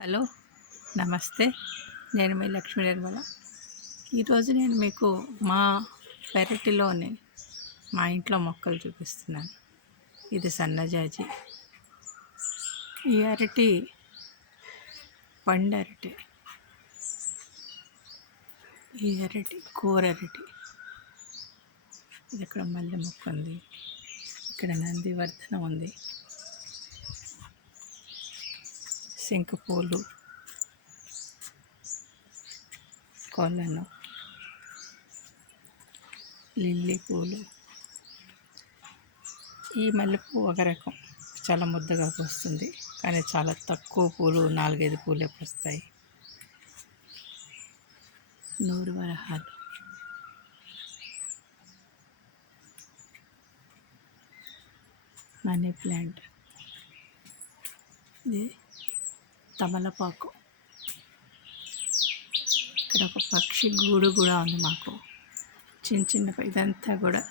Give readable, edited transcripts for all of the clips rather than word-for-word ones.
Hello, నమస్తే. నేను మీ లక్ష్మీ నిర్మల. ఈరోజు నేను మీకు మా పెరటిలోని మా ఇంట్లో మొక్కలు చూపిస్తున్నాను. ఇది సన్నజాజి. ఈ అరటి పండు అరటి, ఈ అరటి కూర అరటి. ఇది ఇక్కడ మల్లె మొక్క ఉంది, ఇక్కడ నందివర్ధనం ఉంది, శంఖ పూలు, కొలను, లిల్లీ పూలు. ఈ మల్లెపూ ఒక రకం, చాలా ముద్దగా పూస్తుంది, కానీ చాలా తక్కువ పూలు, 4-5 పూలే పూస్తాయి. నూరు వరహాలు, మనీ ప్లాంట్, ఇది తమలపాకు. ఇక్కడ ఒక పక్షి గూడు కూడా ఉంది మాకు, చిన్న ఇదంతా కూడా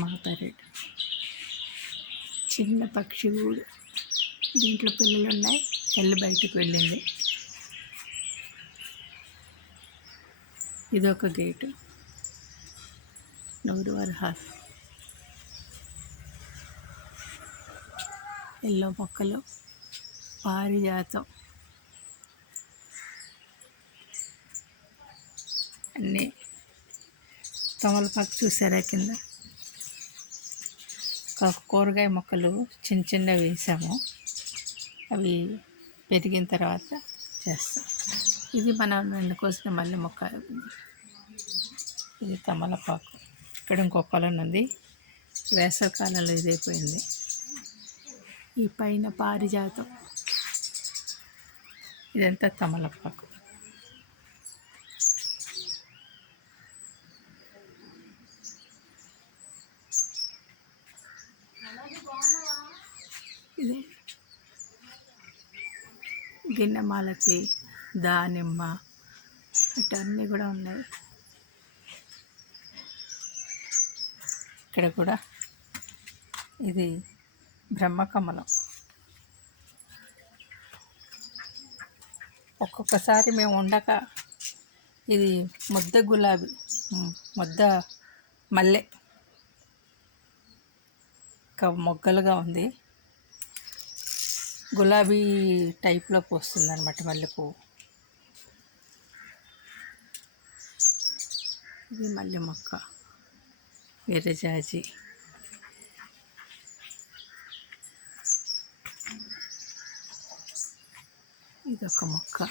మా పెరట్. చిన్న పక్షి గూడు, దీంట్లో పిల్లలు ఉన్నాయి, తల్లి బయటకు వెళ్ళింది. ఇది ఒక గేటు. నూరు వరహాలు, ఎల్లో మొక్కలు, పారిజాతం, అన్నీ. తమలపాకు చూసారా కింద. కూరగాయ మొక్కలు చిన్నవి వేసాము, అవి పెరిగిన తర్వాత చేస్తాం. ఇది మనం ఎండుకోసిన మల్లె మొక్క. ఇది తమలపాకు. ఇక్కడ ఇంకో కొలను ఉంది, వేసవికాలంలో ఇదైపోయింది. ఈ పైన పారిజాతం, ఇదంతా తమలపాకు. ఇది గిన్నెమాలతి, దానిమ్మ, ఇటన్నీ కూడా ఉన్నాయి. ఇక్కడ కూడా ఇది బ్రహ్మకమలం. ఒక్కొక్కసారి మేము ఉండక ఇది ముద్ద గులాబీ, ముద్ద మల్లె మొగ్గలుగా ఉంది. గులాబీ టైప్లో పోస్తుంది అన్నమాట మల్లెపువ్వు. ఇది మల్లె మొక్క, విరజాజి. ఇదొక మొక్క.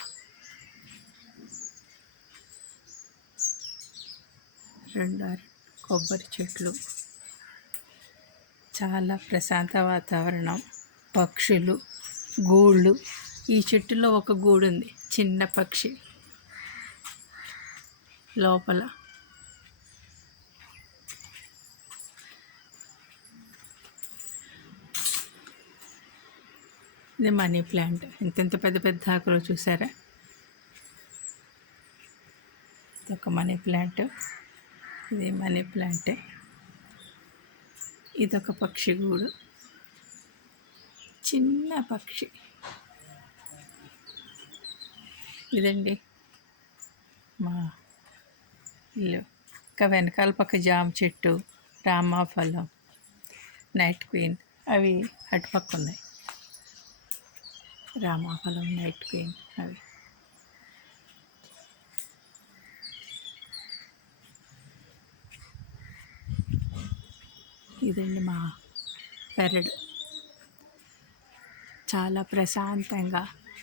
రెండు కొబ్బరి చెట్లు, చాలా ప్రశాంత వాతావరణం, పక్షులు, గూళ్ళు. ఈ చెట్టులో ఒక గూడు ఉంది, చిన్న పక్షి లోపల. ఇది మనీ ప్లాంట్. ఇంత పెద్ద ఆకులు చూసారా. ఇదొక మనీ ప్లాంట్, ఇది మనీ ప్లాంటే. ఇదొక పక్షి గూడు, చిన్న పక్షి. ఇదండి మా ఇల్లు. ఇంకా వెనకాల పక్క జామ చెట్టు, రామాఫలం, నైట్ క్వీన్, అవి అటుపక్క ఉన్నాయి. రామాఫలం, నైట్ క్వీన్ అవి. ఇదండి మా పెరడు. చాలా ప్రశాంతంగా